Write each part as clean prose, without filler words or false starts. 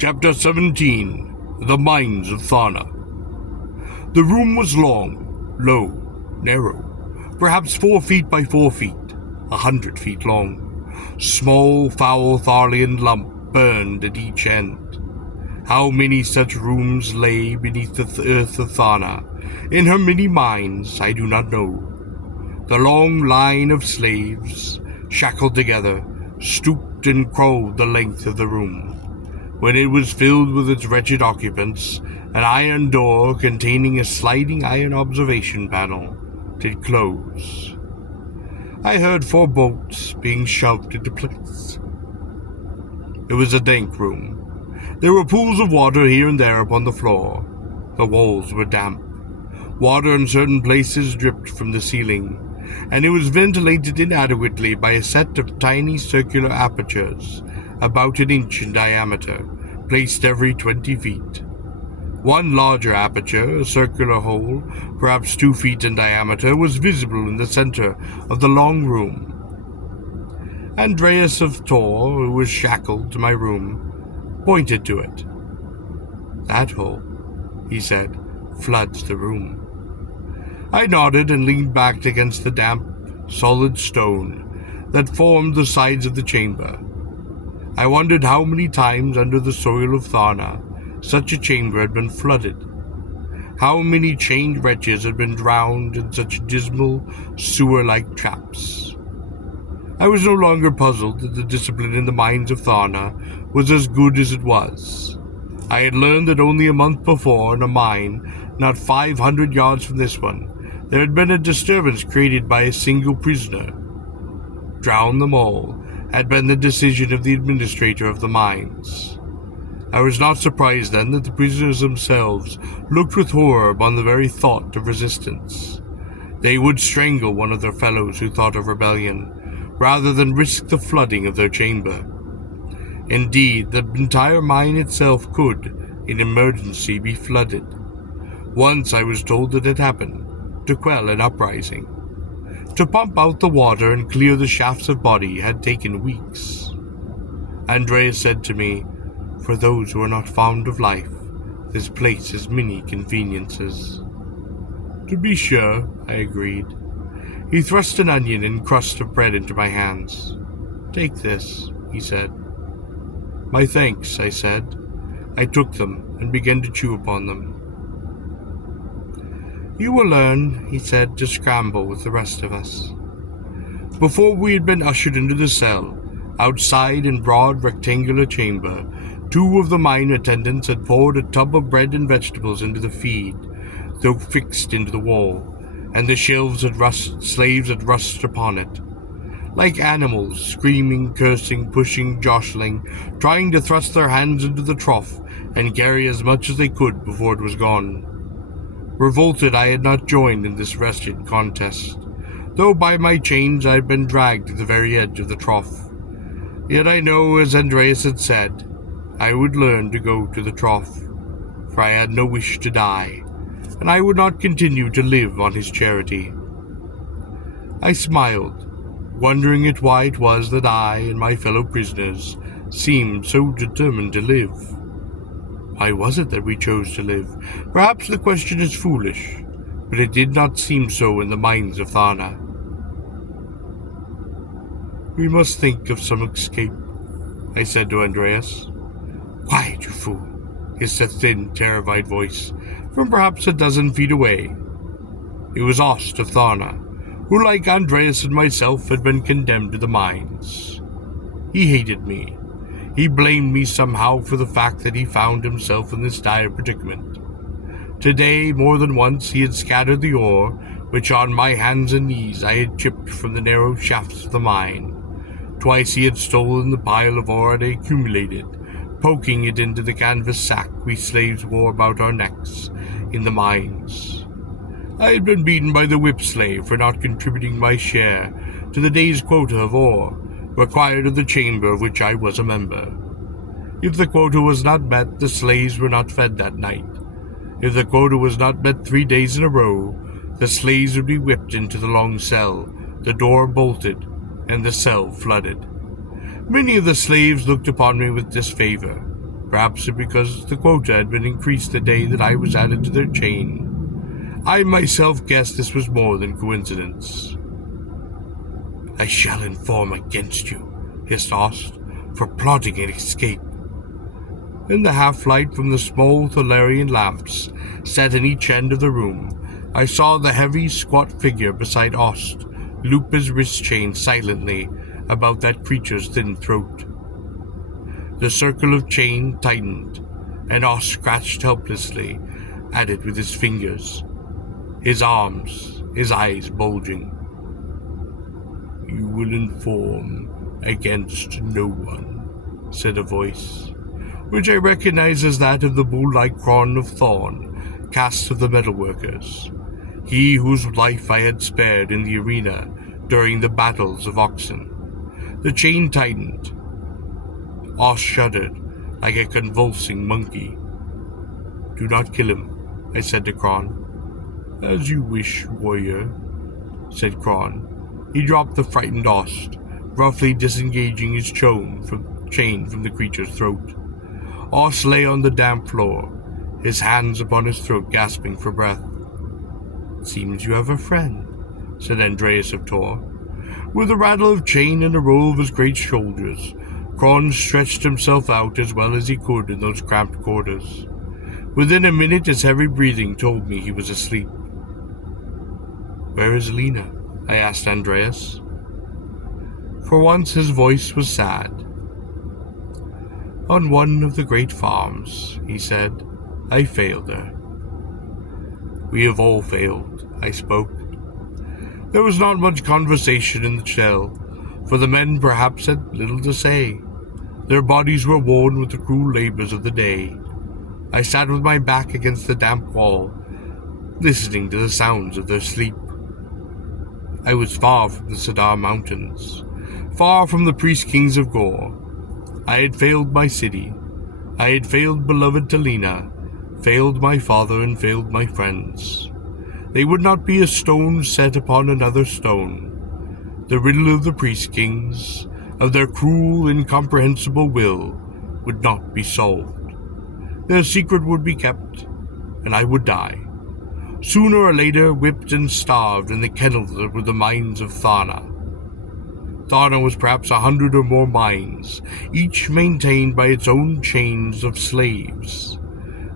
Chapter 17. The Mines of Tharna. The room was long, low, narrow, perhaps 4 feet by 4 feet, 100 feet long. Small, foul Tharlian lump burned at each end. How many such rooms lay beneath the earth of Tharna, in her many mines, I do not know. The long line of slaves, shackled together, stooped and crawled the length of the room. When it was filled with its wretched occupants, an iron door containing a sliding iron observation panel did close. I heard 4 bolts being shoved into place. It was a dank room. There were pools of water here and there upon the floor. The walls were damp. Water in certain places dripped from the ceiling, and it was ventilated inadequately by a set of tiny circular apertures, about an inch in diameter, placed every 20 feet. One larger aperture, a circular hole, perhaps 2 feet in diameter, was visible in the center of the long room. Andreas of Tor, who was shackled to my room, pointed to it. "That hole," he said, "floods the room." I nodded and leaned back against the damp, solid stone that formed the sides of the chamber. I wondered how many times under the soil of Tharna such a chamber had been flooded. How many chained wretches had been drowned in such dismal, sewer-like traps. I was no longer puzzled that the discipline in the mines of Tharna was as good as it was. I had learned that only a month before, in a mine not 500 yards from this one, there had been a disturbance created by a single prisoner. Drown them all had been the decision of the administrator of the mines. I was not surprised then that the prisoners themselves looked with horror upon the very thought of resistance. They would strangle one of their fellows who thought of rebellion, rather than risk the flooding of their chamber. Indeed, the entire mine itself could, in emergency, be flooded. Once I was told that it happened, to quell an uprising. To pump out the water and clear the shafts of body had taken weeks. Andreas said to me, "For those who are not fond of life, this place has many conveniences." "To be sure," I agreed. He thrust an onion and crust of bread into my hands. "Take this," he said. "My thanks," I said. I took them and began to chew upon them. "You will learn," he said, "to scramble with the rest of us." Before we had been ushered into the cell, outside in broad rectangular chamber, 2 of the mine attendants had poured a tub of bread and vegetables into the feed, though fixed into the wall, and the slaves had rushed upon it. Like animals, screaming, cursing, pushing, jostling, trying to thrust their hands into the trough and carry as much as they could before it was gone. Revolted, I had not joined in this wretched contest, though by my chains I had been dragged to the very edge of the trough. Yet I know, as Andreas had said, I would learn to go to the trough, for I had no wish to die, and I would not continue to live on his charity. I smiled, wondering at why it was that I and my fellow prisoners seemed so determined to live. Why was it that we chose to live? Perhaps the question is foolish, but it did not seem so in the mines of Tharna. "We must think of some escape," I said to Andreas. "Quiet, you fool," hissed a thin, terrified voice from perhaps a dozen feet away. It was Ost of Tharna, who, like Andreas and myself, had been condemned to the mines. He hated me. He blamed me somehow for the fact that he found himself in this dire predicament. Today, more than once, he had scattered the ore, which on my hands and knees I had chipped from the narrow shafts of the mine. Twice he had stolen the pile of ore I had accumulated, poking it into the canvas sack we slaves wore about our necks in the mines. I had been beaten by the whip slave for not contributing my share to the day's quota of ore, required of the chamber of which I was a member. If the quota was not met, the slaves were not fed that night. If the quota was not met 3 days in a row, the slaves would be whipped into the long cell, the door bolted, and the cell flooded. Many of the slaves looked upon me with disfavor. Perhaps because the quota had been increased the day that I was added to their chain. I myself guessed this was more than coincidence. "I shall inform against you," hissed Ost, "for plotting an escape." In the half-light from the small Thalarian lamps set in each end of the room, I saw the heavy, squat figure beside Ost loop his wrist chain silently about that creature's thin throat. The circle of chain tightened, and Ost scratched helplessly at it with his fingers, his arms, his eyes bulging. "You will inform against no one," said a voice, which I recognized as that of the bull-like Cron of Thorn, cast of the metalworkers, he whose life I had spared in the arena during the battles of Oxen. The chain tightened. Ost shuddered like a convulsing monkey. "Do not kill him," I said to Cron. "As you wish, warrior," said Cron. He dropped the frightened Ost, roughly disengaging his chain from the creature's throat. Ost lay on the damp floor, his hands upon his throat, gasping for breath. "Seems you have a friend," said Andreas of Tor. With a rattle of chain and a roll of his great shoulders, Cron stretched himself out as well as he could in those cramped quarters. Within a minute, his heavy breathing told me he was asleep. "Where is Lena?" I asked Andreas. For once his voice was sad. "On one of the great farms," he said. "I failed her." "We have all failed," I spoke. There was not much conversation in the cell, for the men perhaps had little to say. Their bodies were worn with the cruel labors of the day. I sat with my back against the damp wall, listening to the sounds of their sleep. I was far from the Sadar Mountains, far from the priest-kings of Gor. I had failed my city. I had failed beloved Talina, failed my father, and failed my friends. They would not be a stone set upon another stone. The riddle of the priest-kings, of their cruel, incomprehensible will, would not be solved. Their secret would be kept, and I would die, sooner or later, whipped and starved in the kennels that were the Mines of Tharna. Tharna was perhaps 100 or more mines, each maintained by its own chains of slaves.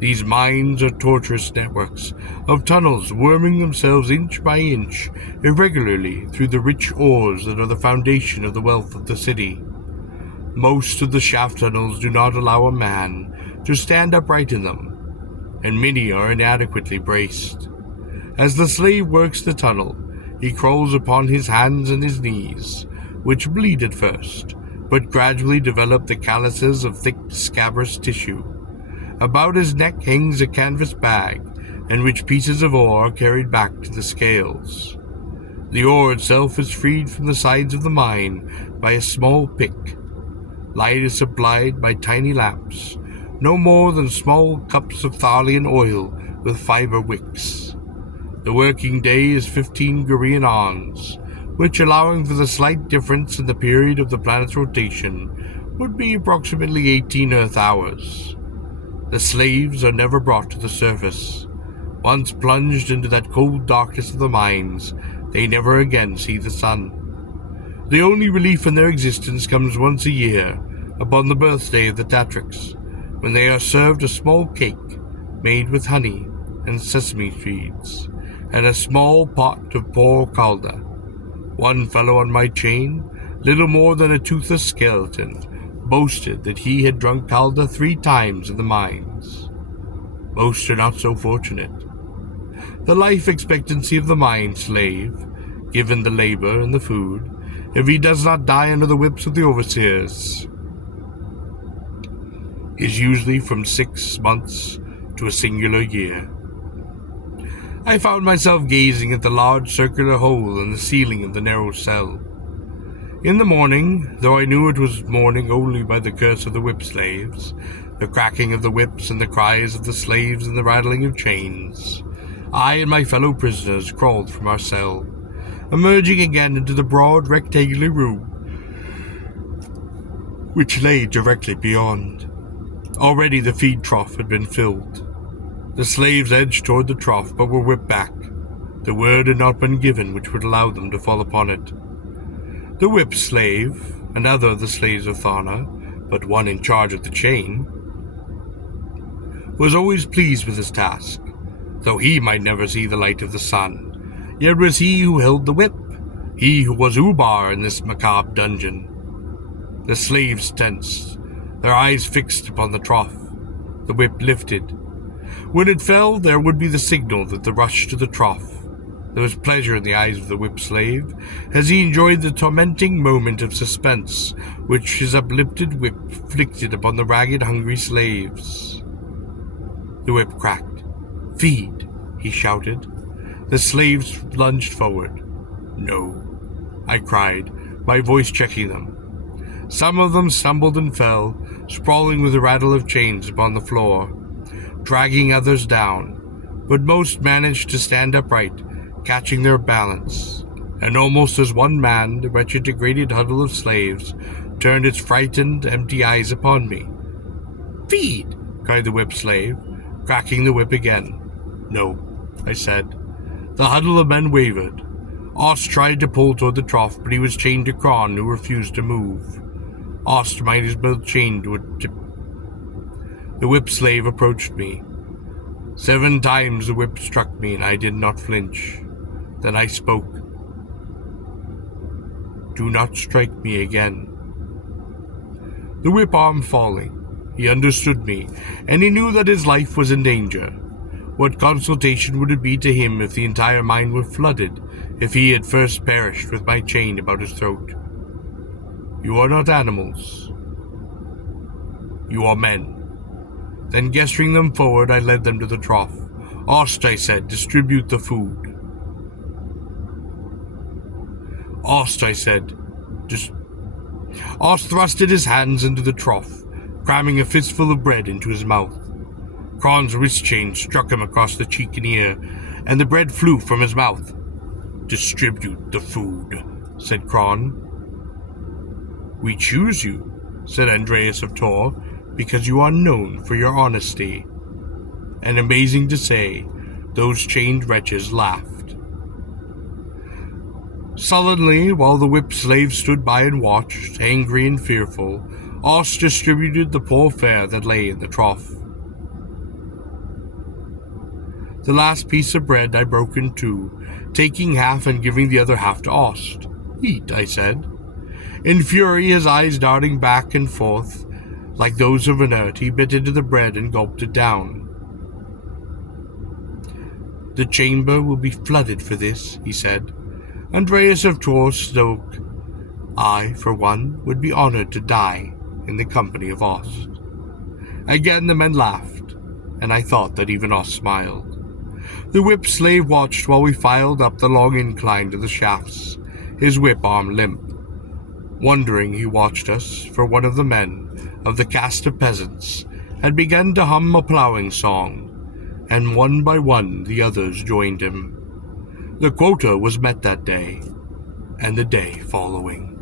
These mines are tortuous networks of tunnels worming themselves inch by inch, irregularly through the rich ores that are the foundation of the wealth of the city. Most of the shaft tunnels do not allow a man to stand upright in them, and many are inadequately braced. As the slave works the tunnel, he crawls upon his hands and his knees, which bleed at first, but gradually develop the calluses of thick, scabrous tissue. About his neck hangs a canvas bag, in which pieces of ore are carried back to the scales. The ore itself is freed from the sides of the mine by a small pick. Light is supplied by tiny lamps, no more than small cups of Thalian oil with fiber wicks. The working day is 15 Gurian ons, which, allowing for the slight difference in the period of the planet's rotation, would be approximately 18 Earth hours. The slaves are never brought to the surface. Once plunged into that cold darkness of the mines, they never again see the sun. The only relief in their existence comes once a year, upon the birthday of the Tatrix, when they are served a small cake made with honey and sesame seeds, and a small pot of poor calda. One fellow on my chain, little more than a toothless skeleton, boasted that he had drunk calda 3 times in the mines. Most are not so fortunate. The life expectancy of the mine slave, given the labor and the food, if he does not die under the whips of the overseers, is usually from 6 months to a singular year. I found myself gazing at the large circular hole in the ceiling of the narrow cell. In the morning, though I knew it was morning only by the curse of the whip slaves, the cracking of the whips and the cries of the slaves and the rattling of chains, I and my fellow prisoners crawled from our cell, emerging again into the broad rectangular room which lay directly beyond. Already the feed trough had been filled. The slaves edged toward the trough, but were whipped back. The word had not been given which would allow them to fall upon it. The whip slave, another of the slaves of Tharna, but one in charge of the chain, was always pleased with his task, though he might never see the light of the sun. Yet was he who held the whip, he who was Ubar in this macabre dungeon. The slaves tensed, their eyes fixed upon the trough. The whip lifted. When it fell, there would be the signal that the rush to the trough. There was pleasure in the eyes of the whip slave, as he enjoyed the tormenting moment of suspense which his uplifted whip inflicted upon the ragged, hungry slaves. The whip cracked. "Feed," he shouted. The slaves lunged forward. "No," I cried, my voice checking them. Some of them stumbled and fell, sprawling with a rattle of chains upon the floor, dragging others down, but most managed to stand upright, catching their balance, and almost as one man, the wretched degraded huddle of slaves turned its frightened, empty eyes upon me. "Feed!" cried the whip slave, cracking the whip again. "No," I said. The huddle of men wavered. Ost tried to pull toward the trough, but he was chained to Kron, who refused to move. Ost might as well chained to a tip. The whip slave approached me. 7 times the whip struck me, and I did not flinch. Then I spoke. "Do not strike me again." The whip arm falling, he understood me, and he knew that his life was in danger. What consolation would it be to him if the entire mine were flooded, if he had first perished with my chain about his throat? "You are not animals. You are men." Then gesturing them forward, I led them to the trough. "Ost," I said, "distribute the food." "Ost," I said, Ost thrusted his hands into the trough, cramming a fistful of bread into his mouth. Kron's wrist chain struck him across the cheek and ear, and the bread flew from his mouth. "Distribute the food," said Kron. "We choose you," said Andreas of Tor, "because you are known for your honesty." And amazing to say, those chained wretches laughed. Sullenly, while the whip slave stood by and watched, angry and fearful, Ost distributed the poor fare that lay in the trough. The last piece of bread I broke in two, taking half and giving the other half to Ost. "Eat," I said. In fury, his eyes darting back and forth, like those of an Urt, he bit into the bread and gulped it down. "The chamber will be flooded for this," he said. Andreas of Tor spoke. "I, for one, would be honored to die in the company of Ost." Again the men laughed, and I thought that even Ost smiled. The whip slave watched while we filed up the long incline to the shafts, his whip arm limp. Wondering, he watched us, for one of the men, of the caste of peasants, had begun to hum a ploughing song, and one by one the others joined him. The quota was met that day, and the day following.